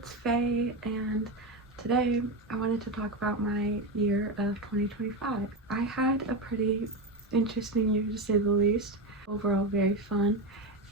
it's Faye, and today I wanted to talk about my year of 2025. I had a pretty interesting year to say the least. Overall very fun,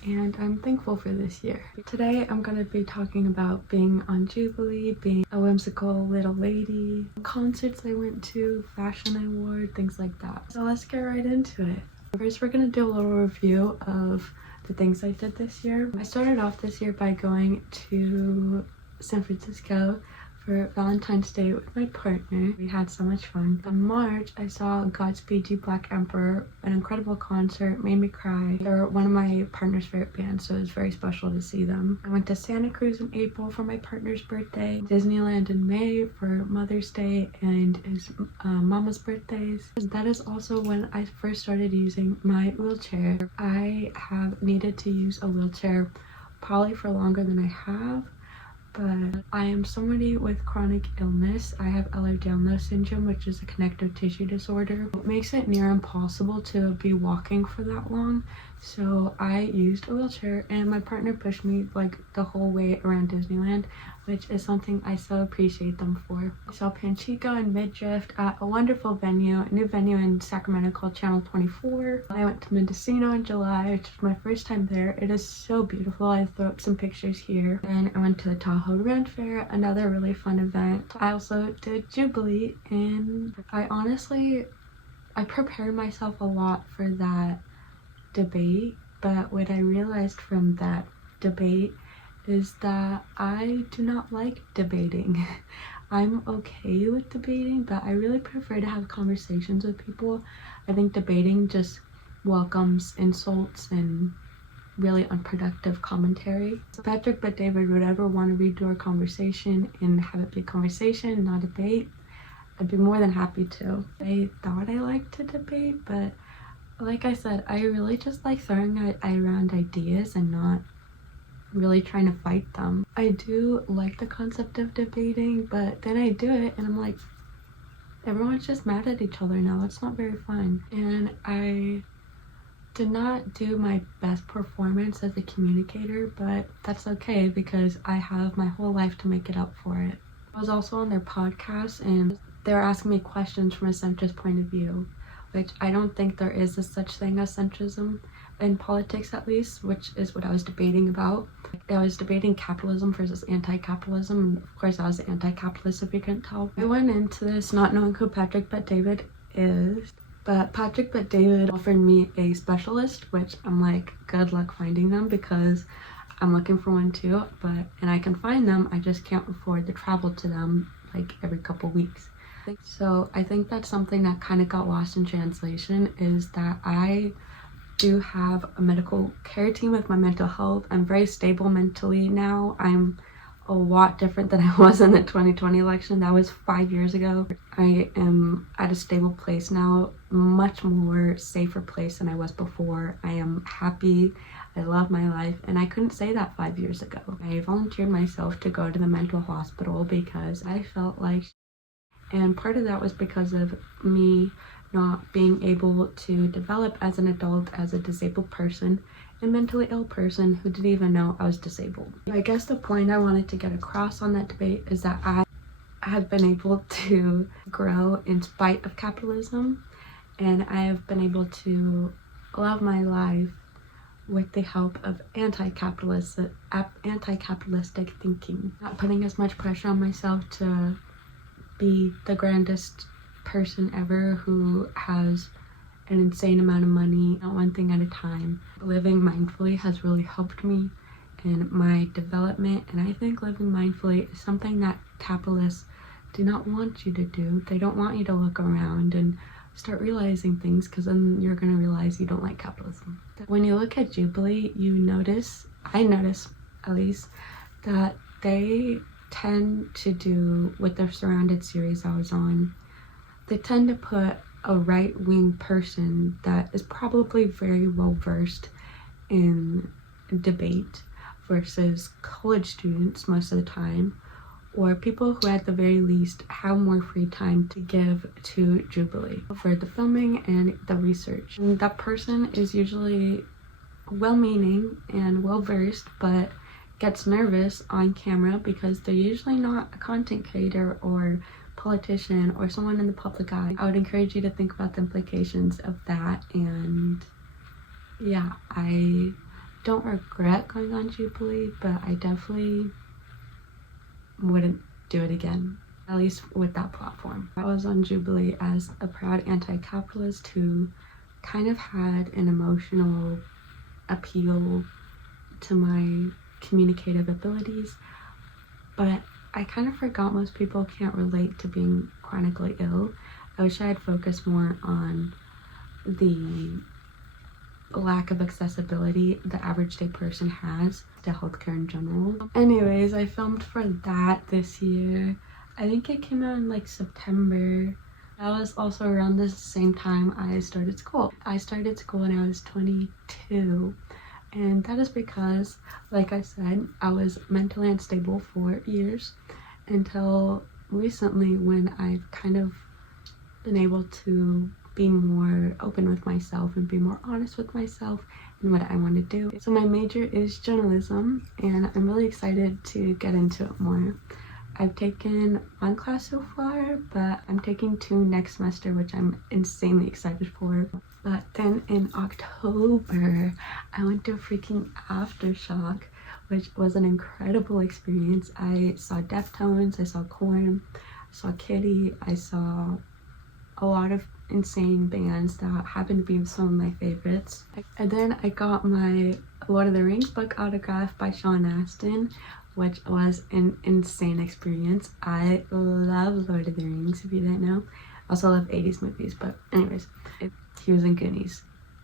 and I'm thankful for this year. Today I'm going to be talking about being on Jubilee, being a whimsical little lady, concerts I went to, fashion I wore, things like that. So let's get right into it. First, we're going to do a little review of the things I did this year. I started off this year by going to San Francisco for Valentine's Day with my partner. We had so much fun. In March, I saw Godspeed You Black Emperor, an incredible concert, made me cry. They're one of my partner's favorite bands, so it was very special to see them. I went to Santa Cruz in April for my partner's birthday, Disneyland in May for Mother's Day and his mama's birthdays. That is also when I first started using my wheelchair. I have needed to use a wheelchair probably for longer than I have, but I am somebody with chronic illness. I have Ehlers-Danlos syndrome, which is a connective tissue disorder. It makes it near impossible to be walking for that long, so I used a wheelchair, and my partner pushed me like the whole way around Disneyland, which is something I so appreciate them for. I saw Panchico and Midriff at a wonderful venue, a new venue in Sacramento called Channel 24. I went to Mendocino in July, which was my first time there. It is so beautiful. I threw up some pictures here. Then I went to the Tahoe Rent Fair, another really fun event. I also did Jubilee, and I prepared myself a lot for that debate, but what I realized from that debate is that I do not like debating. I'm okay with debating, but I really prefer to have conversations with people. I think debating just welcomes insults and really unproductive commentary. So Patrick but David would ever want to redo our conversation and have it be conversation, not debate, I'd be more than happy to. I thought I liked to debate, but like I said, I really just like throwing around ideas and not really trying to fight them. I do like the concept of debating, but then I do it and I'm like, everyone's just mad at each other now. It's not very fun. And I did not do my best performance as a communicator, but that's okay because I have my whole life to make it up for it. I was also on their podcast, and they were asking me questions from a centrist point of view, which I don't think there is a such thing as centrism in politics, at least, which is what I was debating about. I was debating capitalism versus anti-capitalism, and of course I was anti-capitalist, if you couldn't tell. I went into this not knowing who Patrick but David is, but Patrick but David offered me a specialist, which I'm like, good luck finding them because I'm looking for one too, and I can find them, I just can't afford to travel to them like every couple weeks. So I think that's something that kind of got lost in translation, is that I do have a medical care team with my mental health. I'm very stable mentally now. I'm a lot different than I was in the 2020 election. That was 5 years ago. I am at a stable place now, much more safer place than I was before. I am happy. I love my life, and I couldn't say that 5 years ago. I volunteered myself to go to the mental hospital because I felt like, and part of that was because of me not being able to develop as an adult, as a disabled person, a mentally ill person who didn't even know I was disabled. I guess the point I wanted to get across on that debate is that I have been able to grow in spite of capitalism, and I have been able to love my life with the help of anti-capitalistic thinking. Not putting as much pressure on myself to be the grandest person ever who has an insane amount of money, not one thing at a time. Living mindfully has really helped me in my development, and I think living mindfully is something that capitalists do not want you to do. They don't want you to look around and start realizing things, because then you're going to realize you don't like capitalism. When you look at Jubilee, I notice at least, that they tend to do, with the Surrounded series I was on, they tend to put a right-wing person that is probably very well versed in debate versus college students most of the time, or people who at the very least have more free time to give to Jubilee for the filming and the research. And that person is usually well-meaning and well-versed, but gets nervous on camera because they're usually not a content creator or politician or someone in the public eye. I would encourage you to think about the implications of that, and yeah, I don't regret going on Jubilee, but I definitely wouldn't do it again, at least with that platform. I was on Jubilee as a proud anti-capitalist who kind of had an emotional appeal to my communicative abilities, but I kind of forgot most people can't relate to being chronically ill. I wish I had focused more on the lack of accessibility the average day person has to healthcare in general. Anyways, I filmed for that this year. I think it came out in like September. That was also around the same time I started school. I started school when I was 22, and that is because, like I said, I was mentally unstable for years until recently, when I've kind of been able to be more open with myself and be more honest with myself and what I want to do. So my major is journalism, and I'm really excited to get into it more. I've taken one class so far, but I'm taking 2 next semester, which I'm insanely excited for. But then in October, I went to a freaking aftershock, which was an incredible experience. I saw Deftones, I saw Korn, I saw Kitty, I saw a lot of insane bands that happen to be some of my favorites. And then I got my Lord of the Rings book autographed by Sean Astin, which was an insane experience. I love Lord of the Rings, if you didn't know. I also love 80s movies, but anyways, he was in Goonies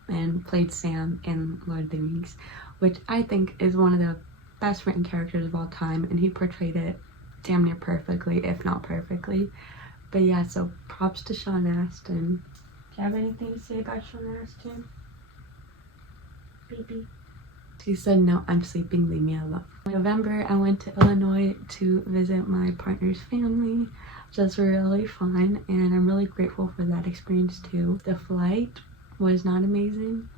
and played Sam in Lord of the Rings, which I think is one of the best written characters of all time, and he portrayed it damn near perfectly, if not perfectly. But yeah, so props to Sean Astin. Do you have anything to say about Sean Astin? Baby. She said, no, I'm sleeping, leave me alone. In November, I went to Illinois to visit my partner's family, which was really fun, and I'm really grateful for that experience too. The flight was not amazing.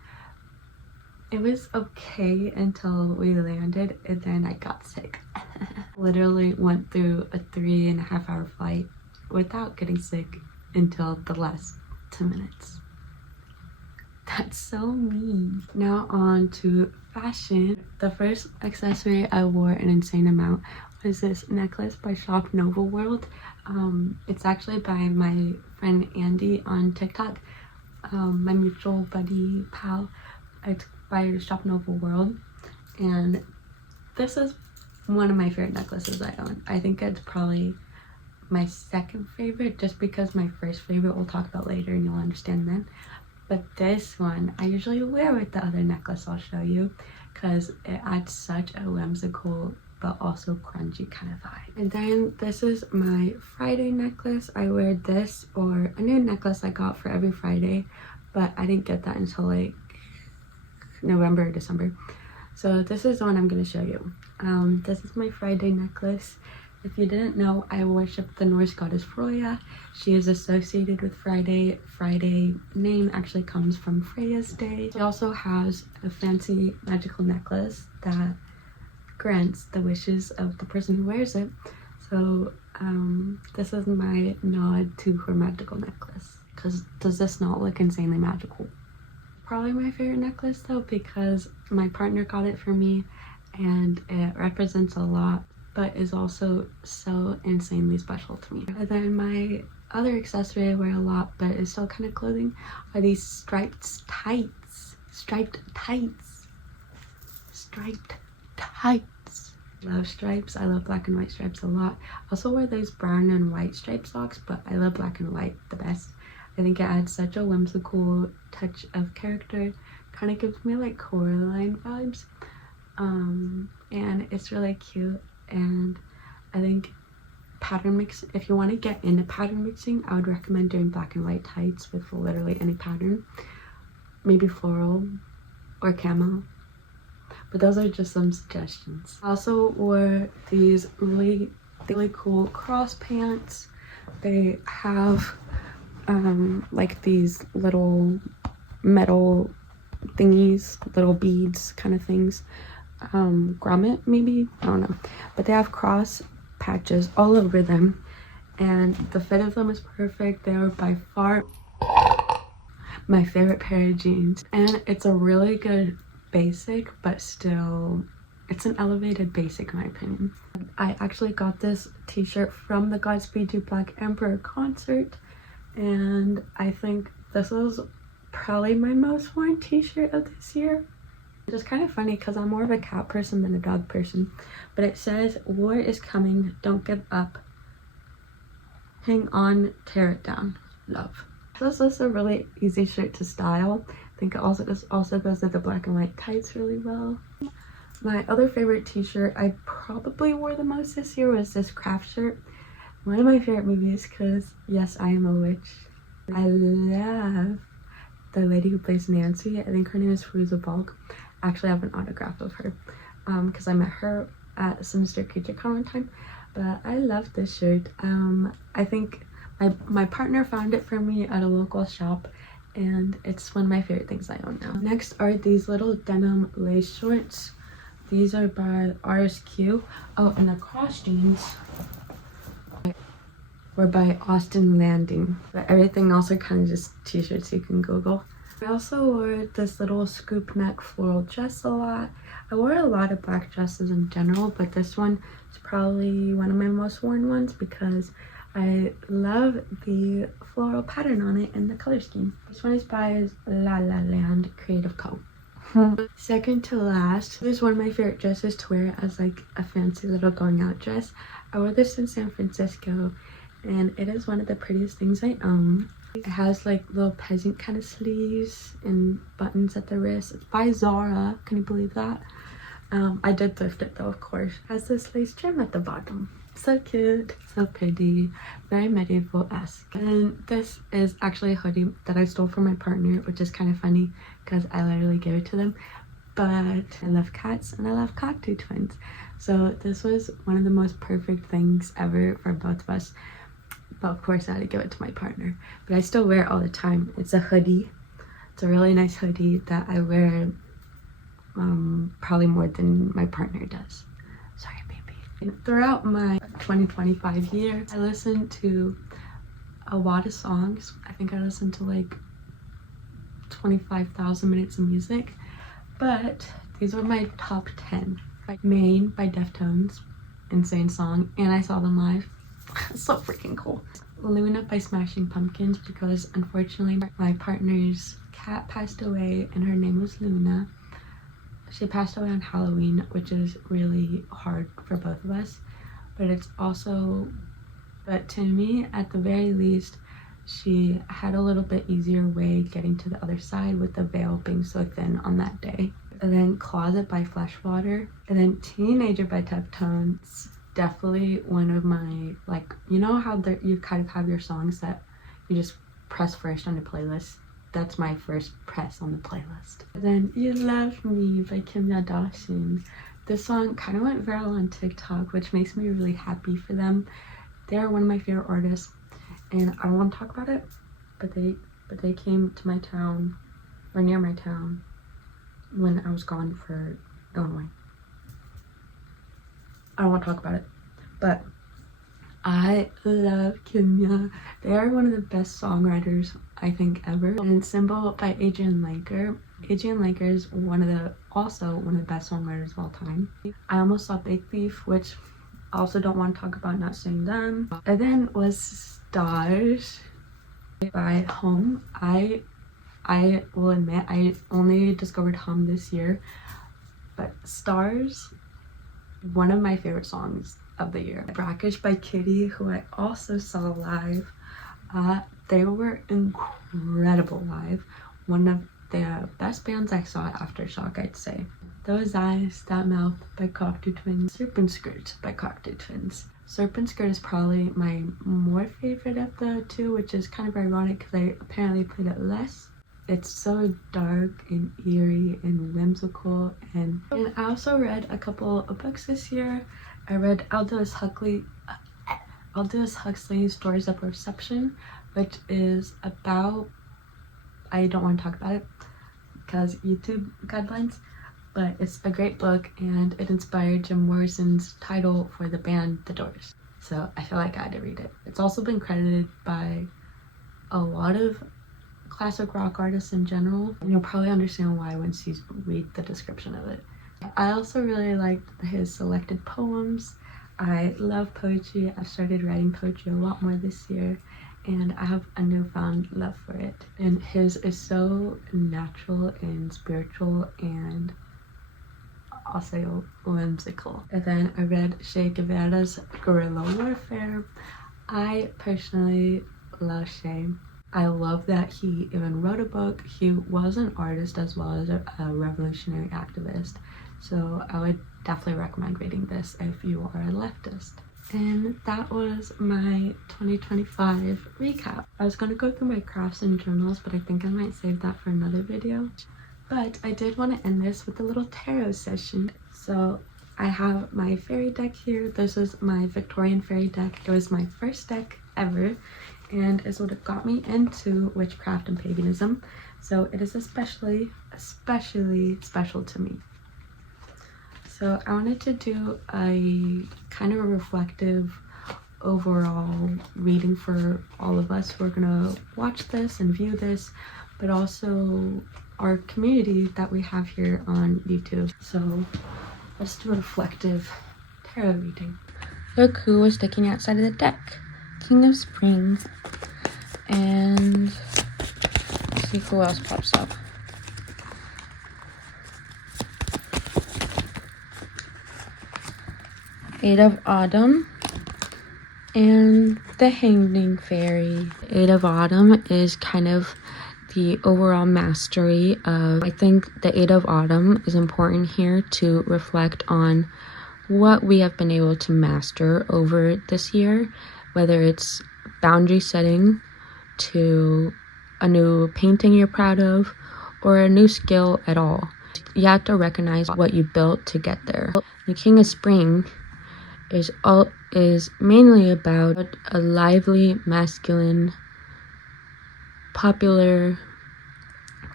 It was okay until we landed, and then I got sick. Literally went through a 3.5-hour flight without getting sick until the last 2 minutes. That's so mean. Now on to fashion. The first accessory I wore an insane amount was this necklace by Shop Nova World. It's actually by my friend Andy on TikTok, my mutual buddy pal. It's by Shop Nova World, and this is one of my favorite necklaces I own. I think it's probably my second favorite, just because my first favorite we'll talk about later and you'll understand then. But this one I usually wear with the other necklace I'll show you, because it adds such a whimsical but also grungy kind of vibe. And then this is my Friday necklace. I wear this or a new necklace I got for every Friday, but I didn't get that until like November or December. So this is the one I'm going to show you. This is my Friday necklace. If you didn't know, I worship the Norse goddess Freya. She is associated with Friday. Friday name actually comes from Freya's day. She also has a fancy magical necklace that grants the wishes of the person who wears it. So this is my nod to her magical necklace. Because does this not look insanely magical? Probably my favorite necklace though, because my partner got it for me and it represents a lot, but is also so insanely special to me. And then my other accessory I wear a lot, but is still kind of clothing, are these striped tights. Striped tights. Striped tights. I love stripes. I love black and white stripes a lot. I also wear those brown and white striped socks, but I love black and white the best. I think it adds such a whimsical touch of character. Kind of gives me like Coraline vibes. And it's really cute. And I think pattern mix, if you want to get into pattern mixing, I would recommend doing black and white tights with literally any pattern, maybe floral or camo, but those are just some suggestions. I also wore these really cool cross pants. They have like these little metal thingies, little beads kind of things grommet, maybe, I don't know, but they have cross patches all over them, and the fit of them is perfect. They are by far my favorite pair of jeans, and it's a really good basic, but still it's an elevated basic in my opinion. I actually got this t-shirt from the Godspeed You Black Emperor concert, and I think this was probably my most worn t-shirt of this year. It's kind of funny because I'm more of a cat person than a dog person, but it says, "War is coming, don't give up, hang on, tear it down, love." This is a really easy shirt to style. I think it also goes with the black and white tights really well. My other favorite t-shirt I probably wore the most this year was this craft shirt. One of my favorite movies because, yes, I am a witch. I love the lady who plays Nancy. I think her name is Fruza Balk. I actually have an autograph of her because I met her at Sinister Creature Con one time. But I love this shirt. I think my partner found it for me at a local shop, and it's one of my favorite things I own now. Next are these little denim lace shorts. These are by RSQ. Oh, and the cross jeans were by Austin Landing. But everything else are kind of just t-shirts you can Google. I also wore this little scoop neck floral dress a lot. I wore a lot of black dresses in general, but this one is probably one of my most worn ones because I love the floral pattern on it and the color scheme. This one is by La La Land Creative Co. Second to last, this is one of my favorite dresses to wear as like a fancy little going out dress. I wore this in San Francisco, and it is one of the prettiest things I own. It has like little peasant kind of sleeves and buttons at the wrist. It's by Zara. Can you believe that? I did thrift it though, of course. It has this lace trim at the bottom. So cute, so pretty, very medieval-esque. And this is actually a hoodie that I stole from my partner, which is kind of funny because I literally gave it to them. But I love cats and I love cockatoo twins. So this was one of the most perfect things ever for both of us. But of course I had to give it to my partner. But I still wear it all the time. It's a hoodie. It's a really nice hoodie that I wear probably more than my partner does. Sorry, baby. And throughout my 2025 year, I listened to a lot of songs. I think I listened to like 25,000 minutes of music. But these were my top 10. Maine by Deftones. Insane song. And I saw them live. So freaking cool. Luna by Smashing Pumpkins, because unfortunately my partner's cat passed away and her name was Luna. She passed away on Halloween, which is really hard for both of us, but to me, at the very least, she had a little bit easier way getting to the other side with the veil being so thin on that day. And then Closet by Fleshwater, and then Teenager by Deftones. Definitely one of my, like, you know how you kind of have your songs that you just press first on the playlist? That's my first press on the playlist. And then You Love Me by Kim Kardashian. This song kind of went viral on TikTok, which makes me really happy for them. They're one of my favorite artists, and I don't want to talk about it, but they came to my town, or near my town, when I was gone for Illinois. I don't want to talk about it, but I love Kimya. They are one of the best songwriters I think ever. And Symbol by Adrian Lanker. Adrian Lanker is also one of the best songwriters of all time. I almost saw Big Thief, which I also don't want to talk about, not saying them. And then was Stars by Hum. I will admit I only discovered Hum this year, but Stars, one of my favorite songs of the year. Brackish by Kitty, who I also saw live. They were incredible live. One of the best bands I saw at Aftershock, I'd say. Those Eyes, That Mouth by Cockatoo Twins. Serpent Skirt by Cockatoo Twins. Serpent Skirt is probably my more favorite of the two, which is kind of ironic because I apparently played it less. It's so dark and eerie and whimsical, and I also read a couple of books this year. I read Aldous Huxley's Stories of Perception, which is about, I don't want to talk about it because YouTube guidelines, but it's a great book and it inspired Jim Morrison's title for the band The Doors. So I feel like I had to read it. It's also been credited by a lot of classic rock artists in general, and you'll probably understand why once you read the description of it. I also really liked his selected poems. I love poetry. I've started writing poetry a lot more this year, and I have a newfound love for it. And his is so natural and spiritual and also whimsical. And then I read Che Guevara's Guerrilla Warfare. I personally love Che. I love that he even wrote a book. He was an artist as well as a revolutionary activist. So I would definitely recommend reading this if you are a leftist. And that was my 2025 recap. I was going to go through my crafts and journals, but I think I might save that for another video. But I did want to end this with a little tarot session. So I have my fairy deck here. This is my Victorian fairy deck. It was my first deck ever, and is what got me into witchcraft and paganism. So it is especially special to me. So I wanted to do a kind of a reflective overall reading for all of us who are gonna watch this and view this, but also our community that we have here on YouTube. So let's do a reflective tarot reading. Look who was sticking outside of the deck. King of Spring. And let's see who else pops up. Eight of Autumn and the Hanging Fairy. Eight of Autumn is kind of the overall mastery of, I think the Eight of Autumn is important here to reflect on what we have been able to master over this year, whether it's boundary setting to a new painting you're proud of or a new skill at all. You have to recognize what you built to get there. The King of Spring is mainly about a lively, masculine, popular,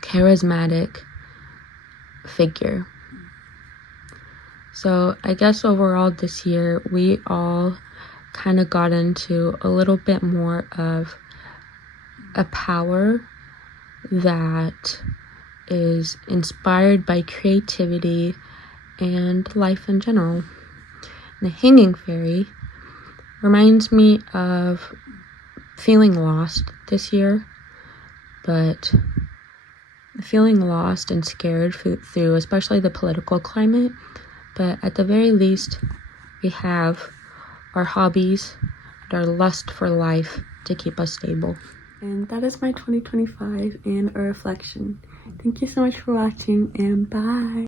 charismatic figure. So I guess overall this year we all kind of got into a little bit more of a power that is inspired by creativity and life in general. The Hanging Fairy reminds me of feeling lost this year, but feeling lost and scared through especially the political climate. But at the very least, we have our hobbies and our lust for life to keep us stable. And that is my 2025 and a reflection. Thank you so much for watching, and bye!